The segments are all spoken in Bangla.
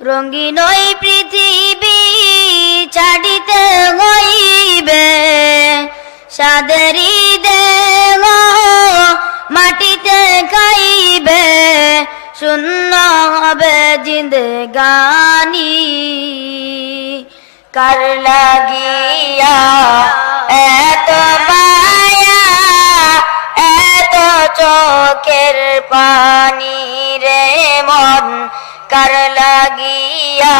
রঙিন ওই পৃথিবী ছাড়িতে হইবে, সাদেরি দেহ মাটিতে খাইবে, শূন্য হবে জিন্দেগানি। কার লাগিয়া এত মায়া, এত চোখের পানি রে মন, কার লাগিয়া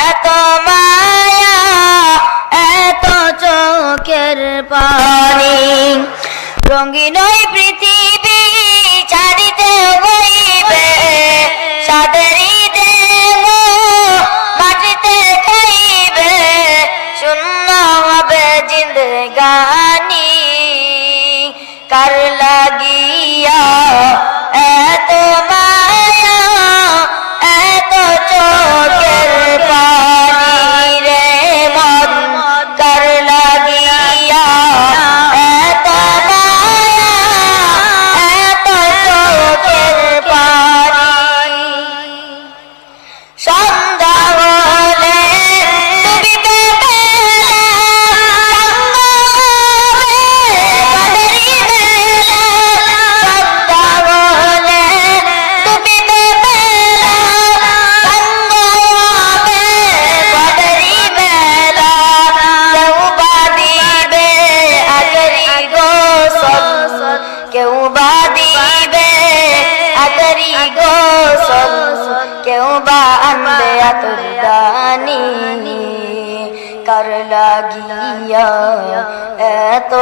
এত মায়া, এত চোখের পানি। রঙিন ওই পৃথিবী ছাড়িতে হইবে, সাদেরি দেহ মাটিতে খাইবে, শূন্য হবে জিন্দেগানি। কার লাগিয়া এত মায়া, এত চোখের পানি রে মন, কার লাগিয়া এত মায়া, এত চোখের পানি। সন্ধ্যা হলে ডুবিবে বেলা, সাঙ্গ হবে বাঁধেরি মেলা। সন্ধ্যা হলে ডুবিবে বেলা, সাঙ্গ হবে বাঁধেরি মেলা। কেউ বা দিবে আগেরি গোসল, কেউ বা দিবে আগেরি গোসল, কেউ বা আনবে আতরদানি। কার লাগিয়া এত